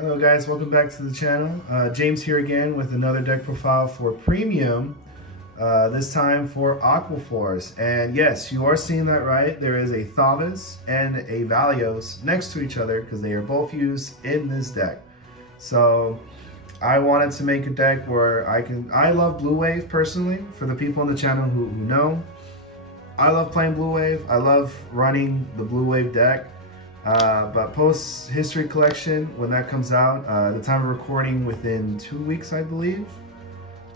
Hello guys, welcome back to the channel. James here again with another deck profile for premium, this time for Aqua Force. And yes, you are seeing that right. There is a Thavas and a Valeos next to each other because they are both used in this deck. So I wanted to make a deck where I love Blue Wave personally. For the people on the channel who know, I love playing Blue Wave. I love running the Blue Wave deck. But post History Collection, when that comes out, the time of recording within 2 weeks, I believe.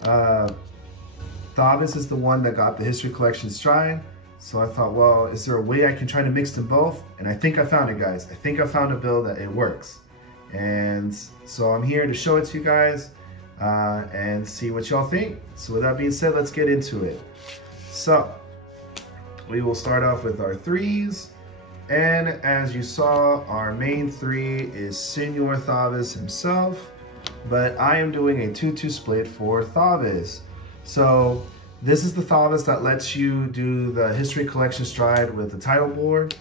Thavas is the one that got the History Collection stride. So I thought, well, is there a way I can try to mix them both? And I think I found it, guys. I think I found a build that it works. And so I'm here to show it to you guys and see what y'all think. So with that being said, let's get into it. So we will start off with our threes. And as you saw, our main three is Senor Thavas himself, but I am doing a 2-2 split for Thavas. So this is the Thavas that lets you do the History Collection stride with the title board.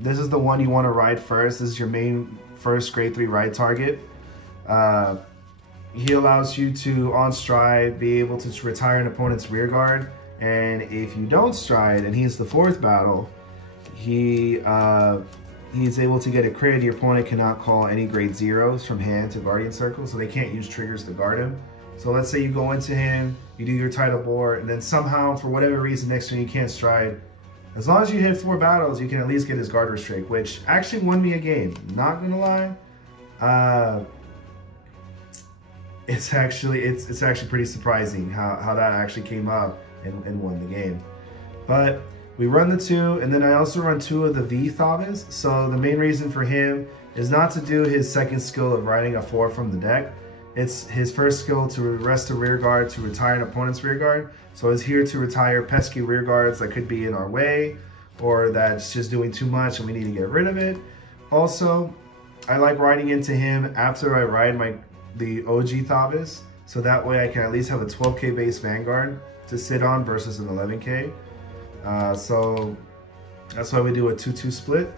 This is the one you want to ride first. This is your main first grade 3 ride target. He allows you to, on stride, be able to retire an opponent's rear guard. And if you don't stride and he's the 4th battle, he's able to get a crit. Your opponent cannot call any grade 0s from hand to Guardian Circle, so they can't use triggers to guard him. So let's say you go into him, you do your title board, and then somehow, for whatever reason, next turn you can't stride. As long as you hit 4 battles, you can at least get his guard restrict, which actually won me a game. Not gonna lie, it's actually pretty surprising how that actually came up and won the game. But we run the 2, and then I also run 2 of the V Thavas. So the main reason for him is not to do his second skill of riding a 4 from the deck. It's his first skill to rest a rear guard to retire an opponent's rear guard. So he's here to retire pesky rear guards that could be in our way or that's just doing too much and we need to get rid of it. Also, I like riding into him after I ride the OG Thavas. So that way I can at least have a 12k base Vanguard to sit on versus an 11k. So that's why we do a 2-2 split.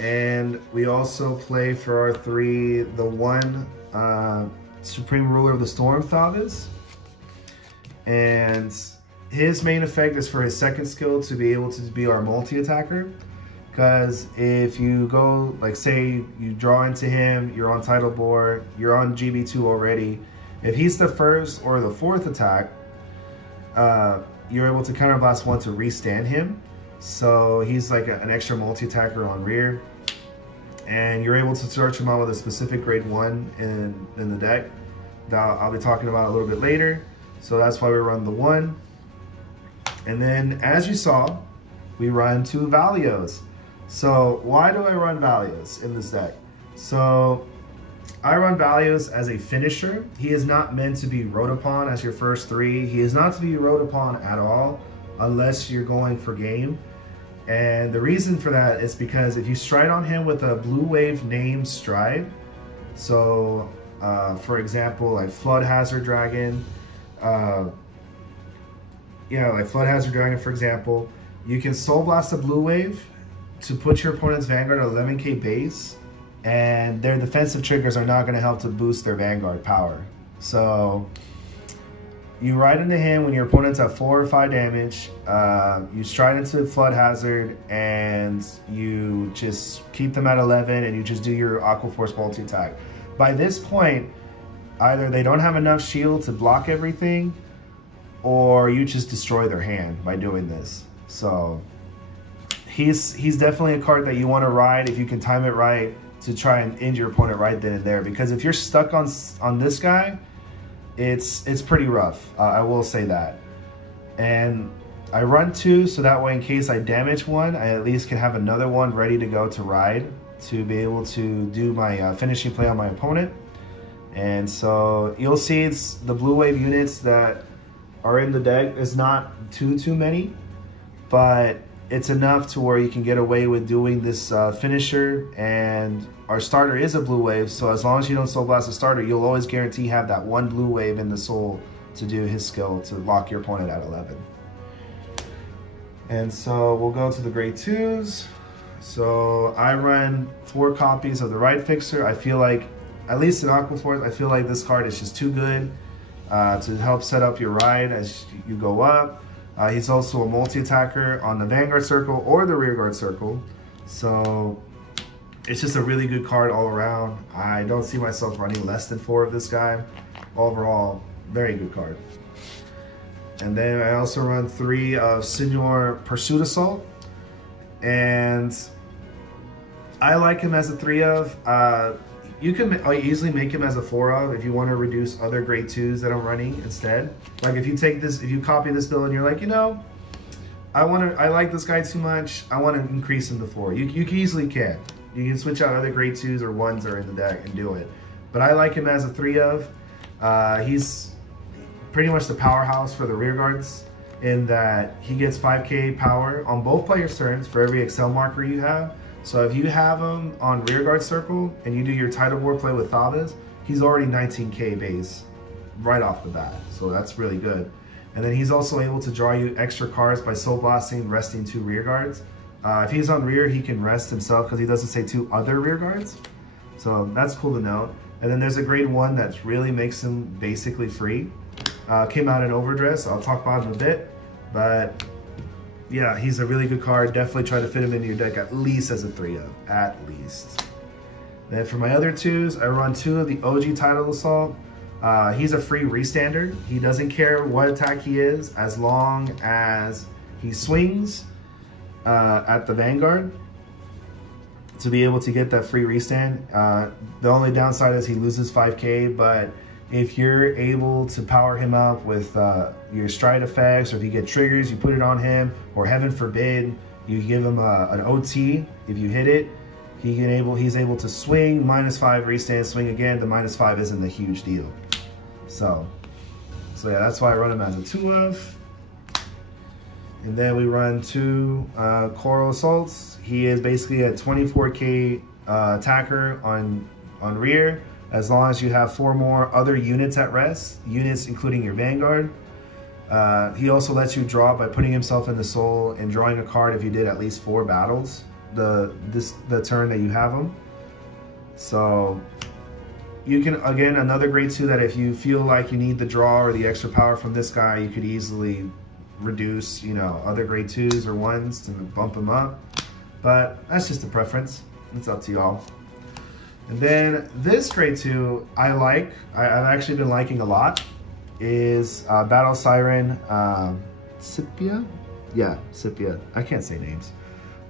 And we also play for our 3 the 1 Supreme Ruler of the Storm Thavas. And his main effect is for his second skill to be able to be our multi-attacker. Because if you go, like say you draw into him, you're on title board, you're on GB2 already. If he's the 1st or the 4th attack, you're able to counterblast 1 to restand him. So he's like an extra multi-attacker on rear. And you're able to search him out with a specific grade 1 in the deck that I'll be talking about a little bit later. So that's why we run the 1. And then as you saw, we run 2 Valeos. So why do I run Valeos in this deck? So I run Valeos as a finisher. He is not meant to be rode upon as your first 3. He is not to be rode upon at all unless you're going for game. And the reason for that is because if you stride on him with a Blue Wave named stride, so for example, like Flood Hazard Dragon, like Flood Hazard Dragon, for example, you can Soul Blast a Blue Wave to put your opponent's Vanguard at 11k base, and their defensive triggers are not going to help to boost their Vanguard power. So you ride into him when your opponent's at 4 or 5 damage, you stride into Flood Hazard, and you just keep them at 11, and you just do your Aqua Force multi-attack. By this point, either they don't have enough shield to block everything, or you just destroy their hand by doing this. So he's definitely a card that you want to ride if you can time it right to try and end your opponent right then and there. Because if you're stuck on this guy, it's pretty rough. I will say that. And I run 2 so that way in case I damage 1, I at least can have another one ready to go to ride to be able to do my finishing play on my opponent. And so you'll see it's the Blue Wave units that are in the deck is not too many, but it's enough to where you can get away with doing this finisher. And our starter is a Blue Wave, so as long as you don't Soul Blast a starter, you'll always guarantee have that 1 Blue Wave in the soul to do his skill to lock your opponent at 11. And so we'll go to the grade 2s. So I run 4 copies of the Ride Fixer. I feel like, at least in Aqua Force, I feel like this card is just too good to help set up your ride as you go up. He's also a multi-attacker on the Vanguard circle or the Rearguard circle. So it's just a really good card all around. I don't see myself running less than 4 of this guy. Overall, very good card. And then I also run 3 of Senior Pursuit Assault. And I like him as a 3 of. You can easily make him as a 4 of if you want to reduce other grade 2s that I'm running instead. Like if you take this, if you copy this build and you're like, you know, I like this guy too much, I want to increase him to 4. You easily can. You can switch out other grade 2s or 1s that are in the deck and do it. But I like him as a 3 of. He's pretty much the powerhouse for the rear guards in that he gets 5k power on both players' turns for every Excel marker you have. So if you have him on rearguard circle and you do your title war play with Thavas, he's already 19k base right off the bat. So that's really good. And then he's also able to draw you extra cards by soul blasting, resting 2 rearguards. If he's on rear, he can rest himself because he doesn't say 2 other rearguards. So that's cool to note. And then there's a grade 1 that really makes him basically free. Came out in Overdress. I'll talk about him a bit, but yeah, he's a really good card. Definitely try to fit him into your deck at least as a 3 of, at least. Then for my other 2s, I run 2 of the OG Title Assault. He's a free restander. He doesn't care what attack he is as long as he swings at the Vanguard to be able to get that free restand. The only downside is he loses 5k, but if you're able to power him up with your stride effects, or if you get triggers, you put it on him, or heaven forbid, you give him an OT. If you hit it, he's able to swing, -5 restand, swing again. The -5 isn't a huge deal. So yeah, that's why I run him as a 2 of. And then we run 2 Coral Assaults. He is basically a 24k attacker on rear, as long as you have 4 more other units at rest, units including your Vanguard. He also lets you draw by putting himself in the soul and drawing a card if you did at least 4 battles the turn that you have him. So you can, again, another grade 2 that if you feel like you need the draw or the extra power from this guy, you could easily reduce, you know, other grade 2s or 1s to bump him up. But that's just a preference. It's up to y'all. And then this grade 2 I've actually been liking a lot is Battle Siren Scipia? Yeah, Scipia. I can't say names.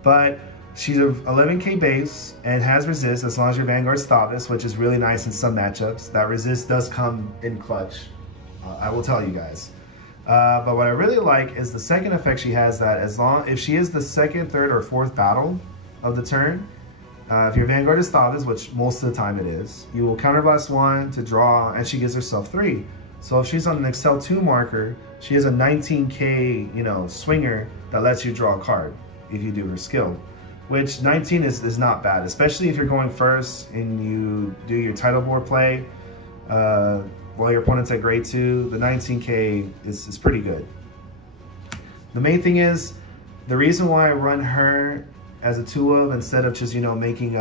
But she's a 11k base and has resist as long as your Vanguard's Thavas, which is really nice in some matchups. That resist does come in clutch, I will tell you guys. But what I really like is the second effect she has, that if she is the 2nd, 3rd, or 4th battle of the turn, if your Vanguard is Thavas, which most of the time it is, you will counterblast 1 to draw, and she gives herself 3. So if she's on an Excel 2 marker, she has a 19k, you know, swinger that lets you draw a card if you do her skill, which 19 is not bad, especially if you're going first and you do your title board play while your opponent's at grade 2. The 19k is pretty good. The main thing is, the reason why I run her as a 2 of instead of just, you know, making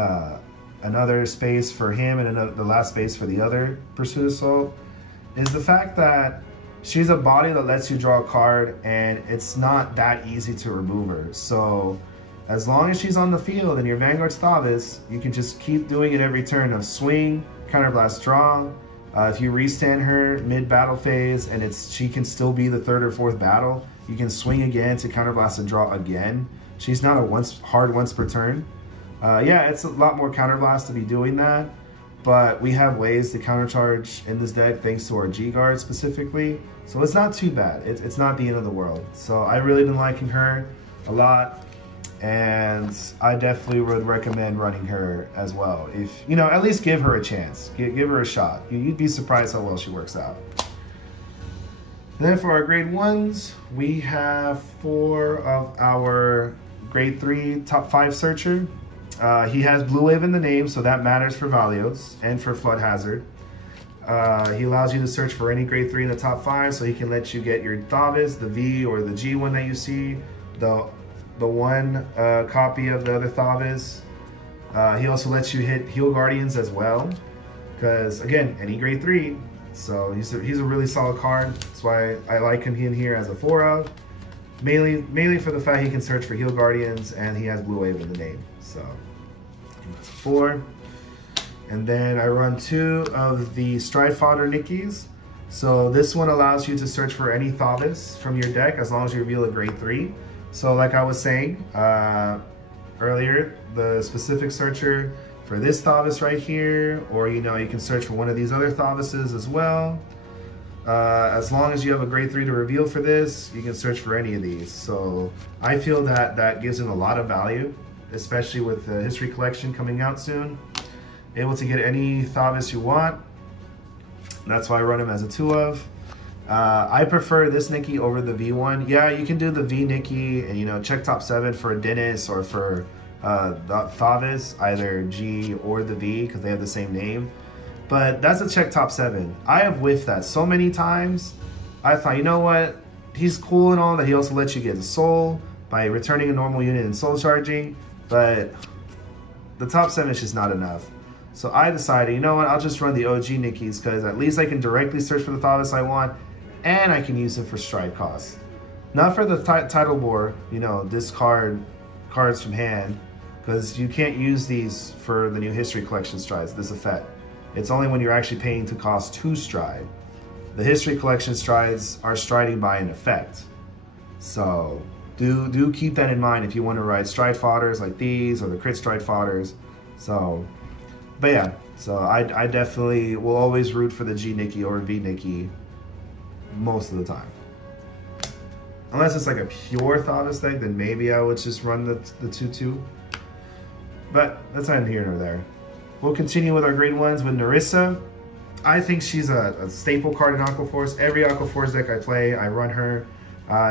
another space for him and the last space for the other Pursuit Assault is the fact that she's a body that lets you draw a card, and it's not that easy to remove her. So as long as she's on the field and your Vanguard's Thavas, you can just keep doing it every turn of swing, counterblast, draw. If you restand her mid-battle phase and she can still be the 3rd or 4th battle, you can swing again to counterblast and draw again. She's not a hard once per turn. Yeah, it's a lot more counterblast to be doing that, but we have ways to countercharge in this deck thanks to our G-Guard specifically. So it's not too bad. It's not the end of the world. So I really been liking her a lot, and I definitely would recommend running her as well. If, you know, at least give her a chance. Give her a shot. You'd be surprised how well she works out. And then for our grade 1s, we have 4 of our grade 3 top 5 searcher. He has Blue Wave in the name, so that matters for Valeos and for Flood Hazard. He allows you to search for any grade 3 in the top 5, so he can let you get your Thavas, the V or the G one that you see, the the one copy of the other Thavas. He also lets you hit Heal Guardians as well, because again, any grade 3. So he's a really solid card. That's why I like him in here as a 4 of. Mainly for the fact he can search for Heal Guardians and he has Blue Wave in the name. So that's a 4. And then I run 2 of the Stride Fodder Nickies. So this one allows you to search for any Thavas from your deck as long as you reveal a grade 3. So like I was saying earlier, the specific searcher for this Thavas right here, or you can search for one of these other Thavases as well. As long as you have a grade 3 to reveal for this, you can search for any of these. So I feel that gives him a lot of value, especially with the History Collection coming out soon. Able to get any Thavas you want. That's why I run him as a 2 of. I prefer this Nikki over the V1. Yeah, you can do the V Nikki and check top 7 for a Dennis or for the Thavas, either G or the V, because they have the same name. But that's a check top 7. I have whiffed that so many times. I thought, you know what? He's cool and all that he also lets you get a soul by returning a normal unit and soul charging, but the top 7 is just not enough. So I decided, you know what? I'll just run the OG Nickies, because at least I can directly search for the Thavas I want, and I can use them for stride cost. Not for the title board, discard cards from hand, because you can't use these for the new History Collection strides, this effect. It's only when you're actually paying to cost 2 stride. The History Collection strides are striding by an effect. So do keep that in mind if you want to ride stride fodders like these or the crit stride fodders. So, but yeah, so I definitely will always root for the G Nikki or V Nikki most of the time. Unless it's like a pure Thavas deck, then maybe I would just run the 2-2. But that's not here nor there. We'll continue with our grade 1s with Nerissa. I think she's a staple card in Aqua Force. Every Aqua Force deck I play, I run her.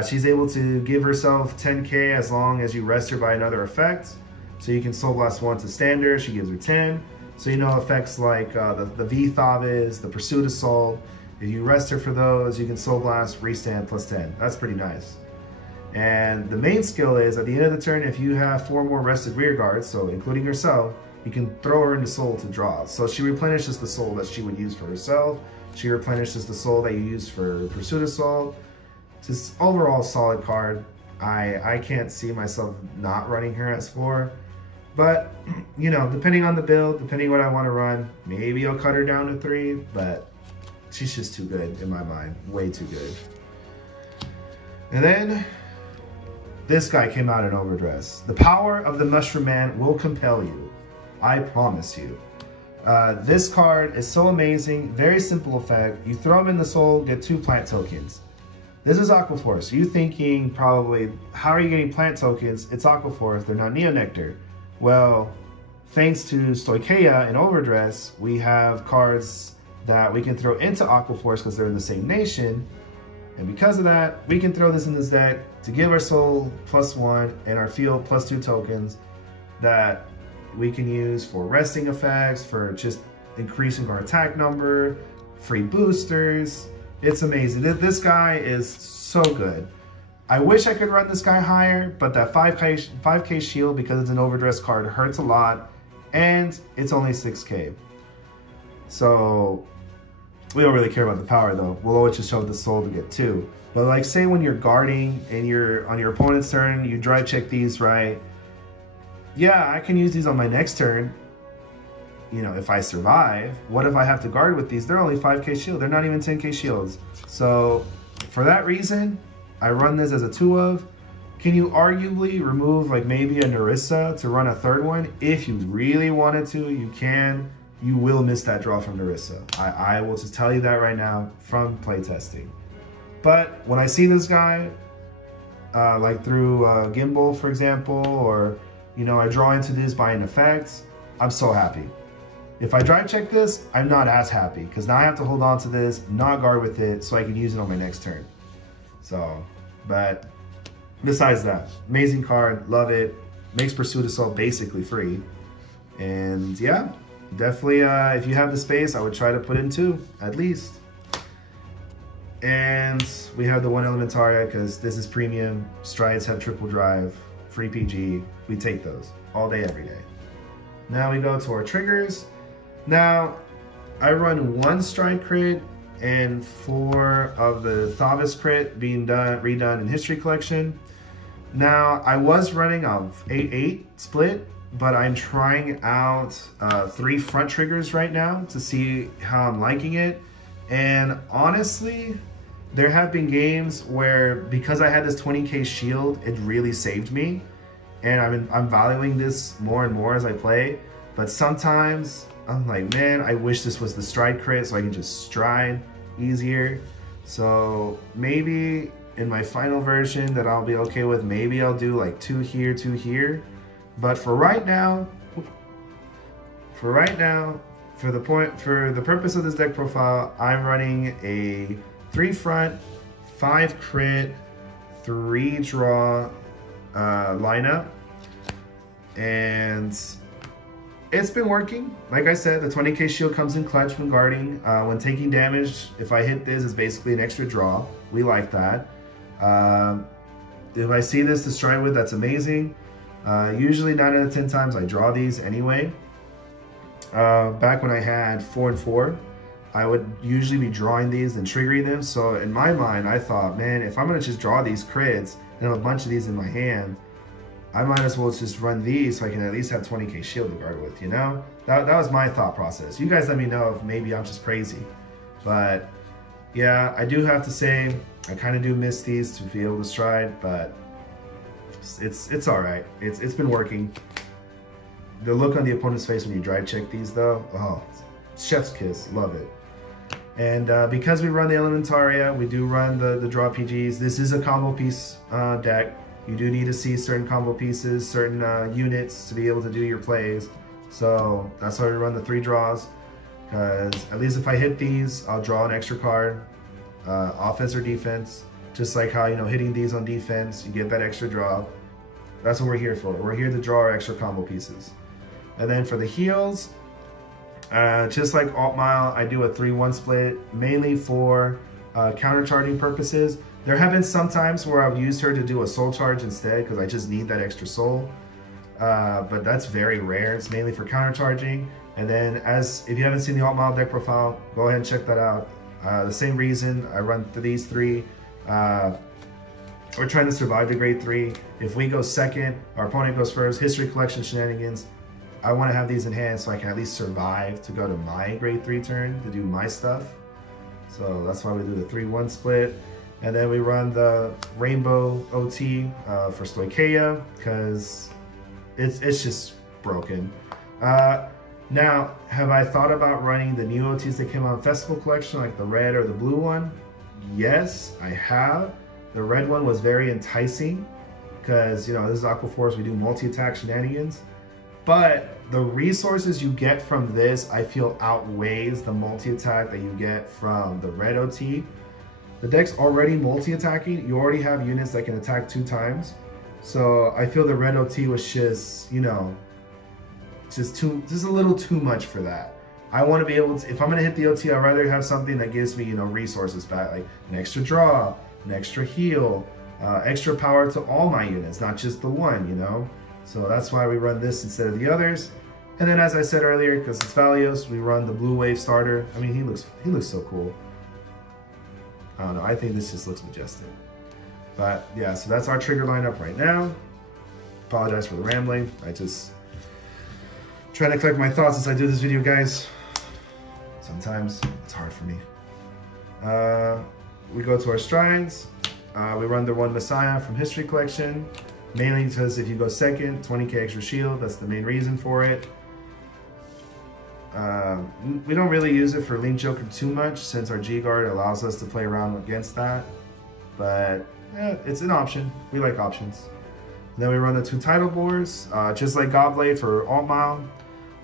She's able to give herself 10k as long as you rest her by another effect. So you can Soul Blast 1 to standard, she gives her 10. So effects like the V Thavas, the Pursuit Assault, if you rest her for those, you can Soul Blast, restand plus 10. That's pretty nice. And the main skill is, at the end of the turn, if you have 4 more rested rear guards, so including herself, you can throw her into soul to draw. So she replenishes the soul that she would use for herself. She replenishes the soul that you use for Pursuit Assault. Just overall solid card. I can't see myself not running her as 4. But, depending on the build, depending what I want to run, maybe I'll cut her down to 3, but she's just too good in my mind. Way too good. And then this guy came out in Overdress. The power of the Mushroom Man will compel you. I promise you. This card is so amazing. Very simple effect. You throw him in the soul, get 2 plant tokens. This is Aqua Force. You thinking probably, how are you getting plant tokens? It's Aqua Force. They're not Neo Nectar. Well, thanks to Stoicheia and Overdress, we have cards that we can throw into Aqua Force because they're in the same nation. And because of that, we can throw this in this deck to give our soul +1 and our field +2 tokens that we can use for resting effects, for just increasing our attack number, free boosters. It's amazing. This guy is so good. I wish I could run this guy higher, but that 5k shield, because it's an Overdress card, hurts a lot, and it's only 6k. So we don't really care about the power though. We'll always just shove the soul to get 2. But like, say when you're guarding and you're on your opponent's turn, you drive check these, right? Yeah, I can use these on my next turn, if I survive. What if I have to guard with these? They're only 5k shield. They're not even 10k shields. So for that reason, I run this as a 2 of. Can you arguably remove like maybe a Nerissa to run a 3rd one? If you really wanted to, you can. You will miss that draw from Nerissa. I will just tell you that right now from playtesting. But when I see this guy, like through Gimbal, for example, or I draw into this by an effect, I'm so happy. If I drive check this, I'm not as happy, because now I have to hold on to this, not guard with it, so I can use it on my next turn. So, but besides that, amazing card, love it. Makes Pursuit Assault basically free. And yeah, definitely if you have the space, I would try to put in 2, at least. And we have the 1 Elementaria, because this is premium. Strides have triple drive. free PG, we take those all day, every day. Now we go to our triggers. Now, I run 1 stride crit and 4 of the Thavas crit being redone in History Collection. Now, I was running a 8-8 split, but I'm trying out 3 front triggers right now to see how I'm liking it. And honestly, there have been games where, because I had this 20k shield, it really saved me. And I'm valuing this more and more as I play. But sometimes I'm like, man, I wish this was the stride crit so I can just stride easier. So maybe in my final version that I'll be okay with, maybe I'll do like 2 here, 2 here. But for right now, for the purpose of this deck profile, I'm running a 3 front, 5 crit, 3 draw lineup, and it's been working. Like I said, the 20k shield comes in clutch when guarding. When taking damage, if I hit this, it's basically an extra draw. We like that. If I see this to stride with, that's amazing. Usually 9 out of 10 times I draw these anyway. Back when I had 4 and 4, I would usually be drawing these and triggering them. So in my mind, I thought, man, if I'm gonna just draw these crits and have a bunch of these in my hand, I might as well just run these so I can at least have 20k shield to guard with, you know? That was my thought process. You guys let me know if maybe I'm just crazy. But yeah, I do have to say, I kind of do miss these to be able to stride, but it's all right. It's been working. The look on the opponent's face when you drive check these though, oh, chef's kiss, love it. And because we run the Elementaria, we do run the draw PGs. This is a combo piece deck. You do need to see certain combo pieces, certain units to be able to do your plays. So that's why we run the 3 draws. Because at least if I hit these, I'll draw an extra card, offense or defense. Just like how, you know, hitting these on defense, you get that extra draw. That's what we're here for. We're here to draw our extra combo pieces. And then for the heals, just like Alt Mile, I do a 3-1 split, mainly for countercharging purposes. There have been some times where I've used her to do a soul charge instead because I just need that extra soul. But that's very rare. It's mainly for countercharging. And then if you haven't seen the Alt Mile deck profile, go ahead and check that out. The same reason I run these 3. We're trying to survive the grade 3. If we go second, our opponent goes first, History Collection shenanigans. I want to have these in hand so I can at least survive to go to my grade 3 turn to do my stuff. So that's why we do the 3-1 split. And then we run the Rainbow OT for Stoicheia because it's just broken. Now, have I thought about running the new OTs that came out in Festival Collection, like the red or the blue one? Yes, I have. The red one was very enticing because, you know, this is Aqua Force, we do multi-attack shenanigans. But the resources you get from this, I feel outweighs the multi-attack that you get from the red OT. The deck's already multi-attacking. You already have units that can attack 2 times. So I feel the red OT was just, you know, just a little too much for that. I want to be able to, if I'm going to hit the OT, I'd rather have something that gives me, you know, resources back, like an extra draw, an extra heal, extra power to all my units, not just the one, you know? So that's why we run this instead of the others. And then as I said earlier, because it's Valeos, we run the Blue Wave starter. I mean, he looks so cool. I don't know, I think this just looks majestic. But yeah, so that's our trigger lineup right now. Apologize for the rambling. I just trying to collect my thoughts as I do this video, guys. Sometimes it's hard for me. We go to our strides. We run the 1 Messiah from History Collection, mainly because if you go second, 20k extra shield, that's the main reason for it. We don't really use it for Link Joker too much since our G-Guard allows us to play around against that. But yeah, it's an option. We like options. Then we run the 2 title boards, just like Godblade for Alt Mile.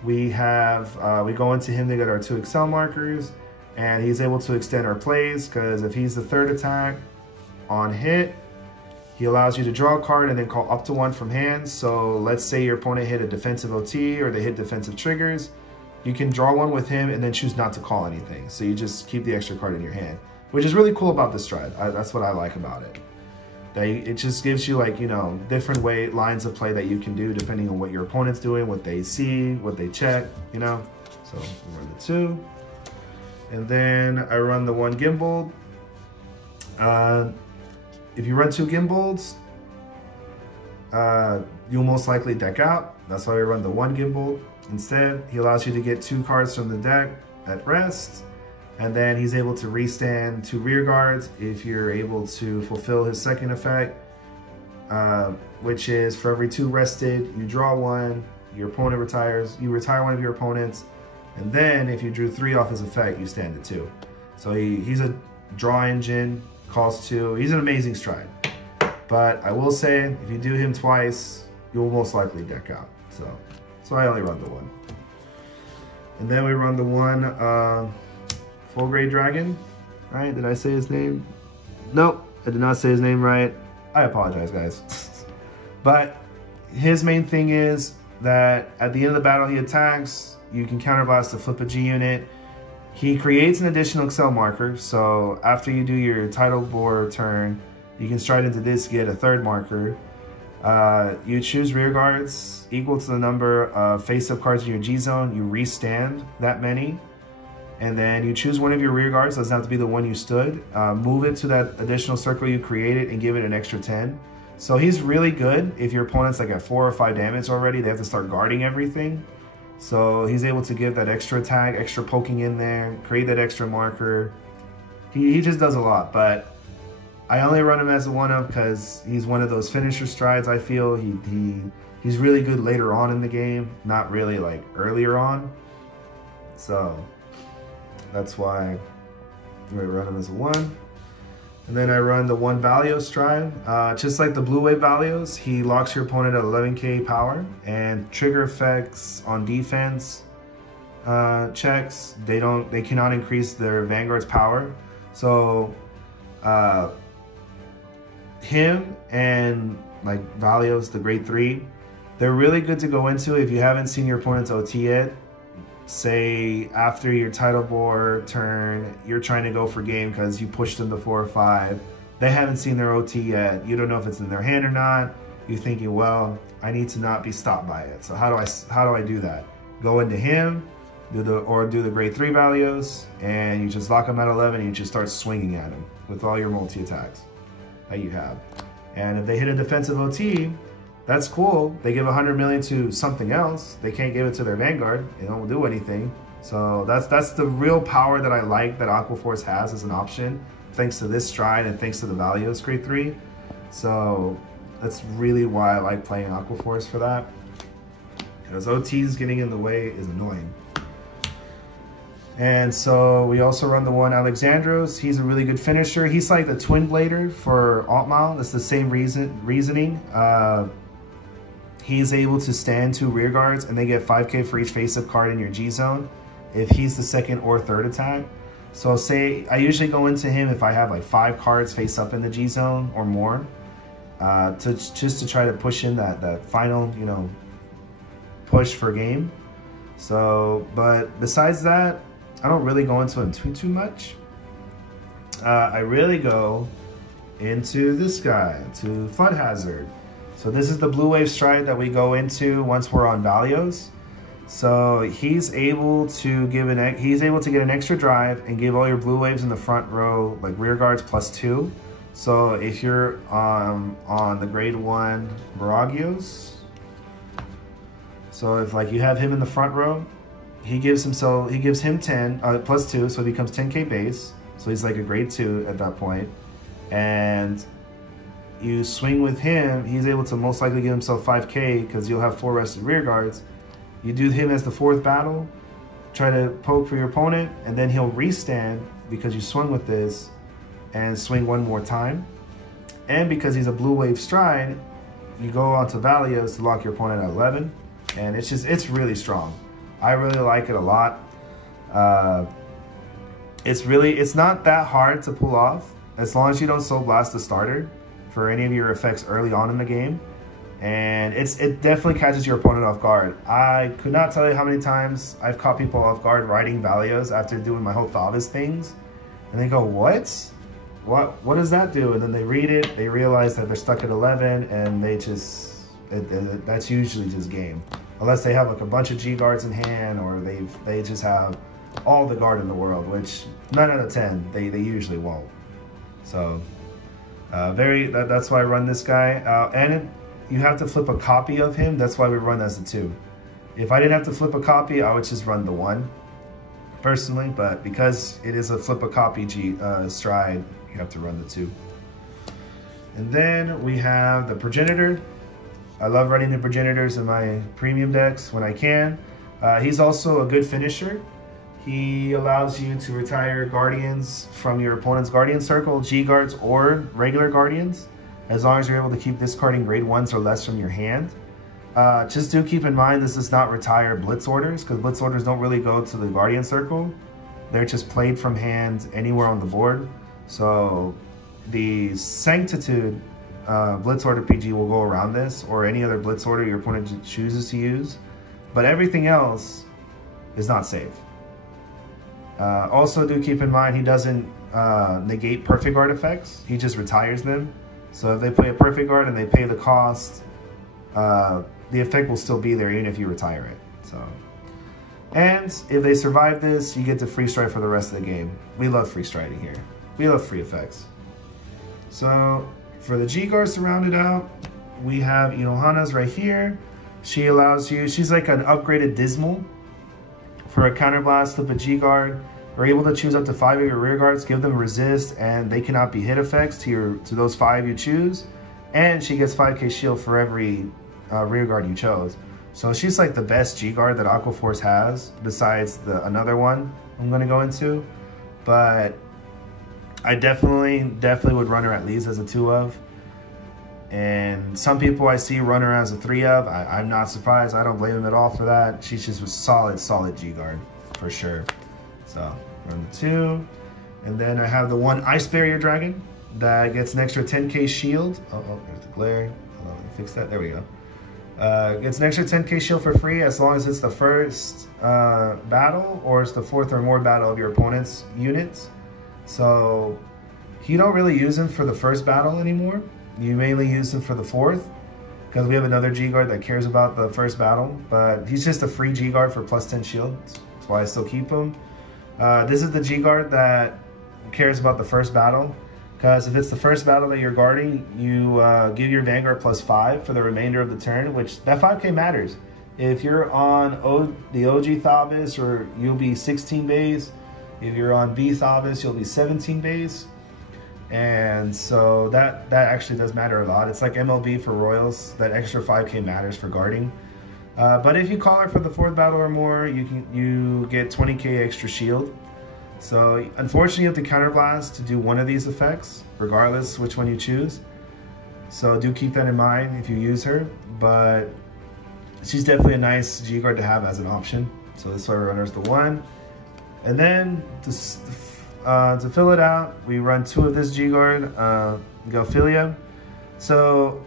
We go into him to get our 2 Excel markers, and he's able to extend our plays because if he's the 3rd attack on hit, he allows you to draw a card and then call up to 1 from hand. So let's say your opponent hit a defensive OT or they hit defensive triggers. You can draw 1 with him and then choose not to call anything. So you just keep the extra card in your hand, which is really cool about this stride. That's what I like about it. It just gives you like, you know, different lines of play that you can do depending on what your opponent's doing, what they see, what they check, you know. So we run the 2. And then I run the 1 gimbal. If you run 2 gimbals, you'll most likely deck out. That's why we run the 1 gimbal. Instead, he allows you to get 2 cards from the deck at rest. And then he's able to restand 2 rear guards if you're able to fulfill his second effect, which is for every 2 rested, you draw 1, your opponent retires, you retire 1 of your opponents, and then if you drew 3 off his effect, you stand at 2. So he's a draw engine, costs 2. He's an amazing stride. But I will say, if you do him twice, you'll most likely deck out. So I only run the 1. And then we run the 1 Full Grade Dragon, right? Did I say his name? Nope, I did not say his name right. I apologize, guys. But his main thing is that at the end of the battle he attacks, you can counterblast to flip a G unit. He creates an additional Excel marker, so after you do your title board turn, you can stride into this, get a 3rd marker. You choose rear guards equal to the number of face-up cards in your G zone. You restand that many. And then you choose one of your rear guards, doesn't have to be the one you stood, move it to that additional circle you created and give it an extra 10. So he's really good if your opponent's like at 4 or 5 damage already, they have to start guarding everything. So he's able to give that extra attack, extra poking in there, create that extra marker. He just does a lot, but I only run him as a 1-up because he's one of those finisher strides. I feel he's really good later on in the game, not really like earlier on. So that's why I run him as a 1. And then I run the 1 Valeos stride. Just like the Blue Wave Valeos, he locks your opponent at 11k power, and trigger effects on defense checks, they cannot increase their Vanguard's power. So him and like Valeos, the grade 3, they're really good to go into if you haven't seen your opponent's OT yet. Say after your title board turn, you're trying to go for game because you pushed them to 4 or 5. They haven't seen their OT yet. You don't know if it's in their hand or not. You're thinking, well, I need to not be stopped by it. So how do I do that? Go into him, do the grade 3 Valeos, and you just lock him at 11 and you just start swinging at him with all your multi attacks that you have. And if they hit a defensive OT, that's cool. They give 100 million to something else. They can't give it to their Vanguard. It don't do anything. So that's the real power that I like that Aqua Force has as an option, thanks to this stride and thanks to the Valeos grade 3. So that's really why I like playing Aqua Force for that. Because OTs getting in the way is annoying. And so we also run the 1 Alexandros. He's a really good finisher. He's like the twin blader for Altmal. It's the same reasoning. He's able to stand 2 rear guards and they get 5k for each face-up card in your G zone if he's the 2nd or 3rd attack. So say I usually go into him if I have like 5 cards face up in the G zone or more, just to try to push in that final, you know, push for game. So, but besides that, I don't really go into him too much. I really go into this guy, to Flood Hazard. So this is the Blue Wave stride that we go into once we're on Valeos. So he's able to get an extra drive and give all your Blue Waves in the front row like rear guards +2. So if you're on the grade 1 Baragios, so if like you have him in the front row, he gives him 10 +2, so it becomes 10k base. So he's like a grade 2 at that point. And you swing with him, he's able to most likely give himself 5k because you'll have 4 rested rear guards. You do him as the 4th battle, try to poke for your opponent, and then he'll restand because you swung with this and swing 1 more time. And because he's a Blue Wave stride, you go on to Valeos to lock your opponent at 11. And it's really strong. I really like it a lot. It's not that hard to pull off as long as you don't Soul Blast the starter for any of your effects early on in the game. And it definitely catches your opponent off guard. I could not tell you how many times I've caught people off guard riding Valeos after doing my whole Thavas things. And they go, what? what does that do? And then they read it, they realize that they're stuck at 11, and they just, that's usually just game. Unless they have like a bunch of G guards in hand, or they just have all the guard in the world, which 9 out of 10, they usually won't. So, that's why I run this guy. You have to flip a copy of him, that's why we run as a 2. If I didn't have to flip a copy, I would just run the 1, personally, but because it is a flip a copy stride, you have to run the 2. And then we have the Progenitor. I love running the Progenitors in my premium decks when I can. He's also a good finisher. He allows you to retire Guardians from your opponent's Guardian Circle, G-Guards or regular Guardians, as long as you're able to keep discarding grade 1s or less from your hand. Just do keep in mind this does not retire Blitz Orders, because Blitz Orders don't really go to the Guardian Circle. They're just played from hand anywhere on the board. So the Sanctitude Blitz Order PG will go around this, or any other Blitz Order your opponent chooses to use. But everything else is not safe. Also do keep in mind he doesn't negate Perfect Guard effects. He just retires them. So if they play a Perfect Guard and they pay the cost, the effect will still be there even if you retire it. So, and if they survive this, you get to free stride for the rest of the game. We love free striding here. We love free effects. So for the G-Guards to round it out, we have Inohana's right here. She allows you, she's like an upgraded Dismal. For a counterblast, flip a G-Guard. We're able to choose up to 5 of your rear guards, give them resist, and they cannot be hit effects to those 5 you choose. And she gets 5k shield for every rear guard you chose. So she's like the best G-Guard that Aqua Force has, besides another one I'm going to go into. But I definitely would run her at least as a 2 of. And some people I see run her as a 3 of. I'm not surprised. I don't blame them at all for that. She's just a solid G-Guard for sure. So run the 2. And then I have the 1 Ice Barrier Dragon that gets an extra 10k shield. Oh, there's the glare. Hold on, let me fix that. There we go. Gets an extra 10k shield for free as long as it's the first battle, or it's the 4th or more battle of your opponent's units. So you don't really use him for the first battle anymore. You mainly use him for the 4th, because we have another G-Guard that cares about the first battle. But he's just a free G-Guard for plus 10 shield. That's why I still keep him. This is the G-Guard that cares about the first battle. Because if it's the first battle that you're guarding, you give your Vanguard plus 5 for the remainder of the turn, which that 5k matters. If you're on the OG Thavas, or you'll be 16 base. If you're on B Thavas, you'll be 17 base. And so that actually does matter a lot. It's like MLB for Royals, that extra 5k matters for guarding. But if you call it for the 4th battle or more, you get 20k extra shield. So unfortunately you have to counterblast to do one of these effects, regardless which one you choose. So do keep that in mind if you use her, but she's definitely a nice G-Guard to have as an option. So that's why we run her as the 1. And then to fill it out, we run 2 of this G-Guard, Galphilia. So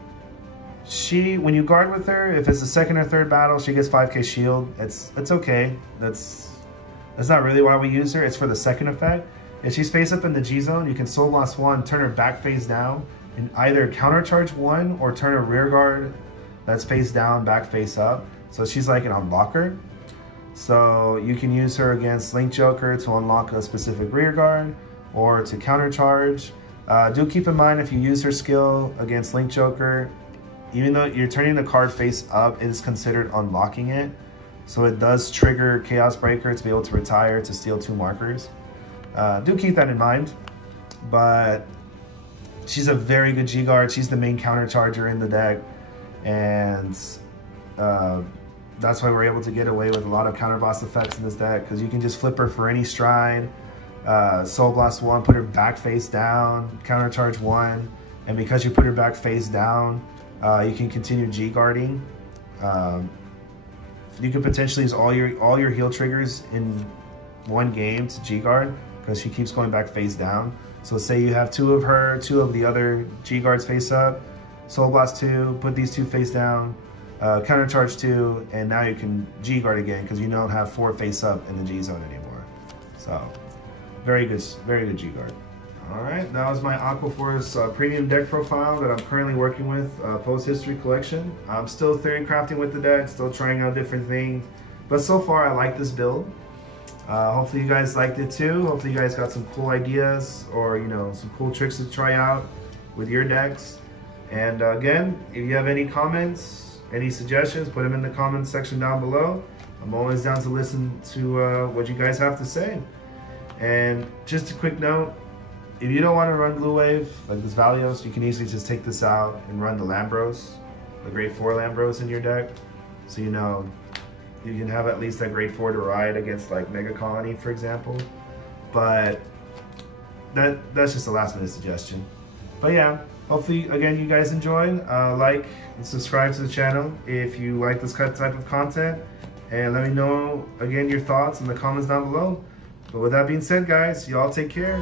when you guard with her, if it's the 2nd or 3rd battle, she gets 5k shield. It's okay. That's not really why we use her. It's for the 2nd effect. If she's face up in the G zone, you can Soul Blast 1, turn her back face down, and either countercharge 1 or turn her rear guard that's face down, back face up. So she's like an unlocker. So you can use her against Link Joker to unlock a specific rear guard or to countercharge. Do keep in mind, if you use her skill against Link Joker, even though you're turning the card face up, it is considered unlocking it. So it does trigger Chaos Breaker to be able to retire to steal 2 markers. Do keep that in mind. But she's a very good G-Guard. She's the main countercharger in the deck. And that's why we're able to get away with a lot of counterblast effects in this deck, because you can just flip her for any stride. Soul Blast 1, put her back face down, countercharge 1. And because you put her back face down, you can continue G-Guarding. You could potentially use all your heal triggers in one game to G-Guard, because she keeps going back face down. So say you have 2 of her, 2 of the other G-Guards face up, Soul Blast 2, put these 2 face down, countercharge 2, and now you can G-Guard again, because you don't have 4 face up in the G zone anymore. So very good G-Guard. All right, that was my Aqua Force premium deck profile that I'm currently working with, post-history collection. I'm still theory crafting with the deck, still trying out different things, but so far I like this build. Hopefully you guys liked it too. Hopefully you guys got some cool ideas or, you know, some cool tricks to try out with your decks. And again, if you have any comments, any suggestions, put them in the comments section down below. I'm always down to listen to what you guys have to say. And just a quick note, if you don't want to run Blue Wave, like this Valeos, you can easily just take this out and run the Lambros, the grade 4 Lambros in your deck. So you know, you can have at least that grade 4 to ride against like Mega Colony, for example. But that's just a last minute suggestion. But yeah, hopefully, again, you guys enjoyed. Like and subscribe to the channel if you like this type of content. And let me know, again, your thoughts in the comments down below. But with that being said, guys, y'all take care.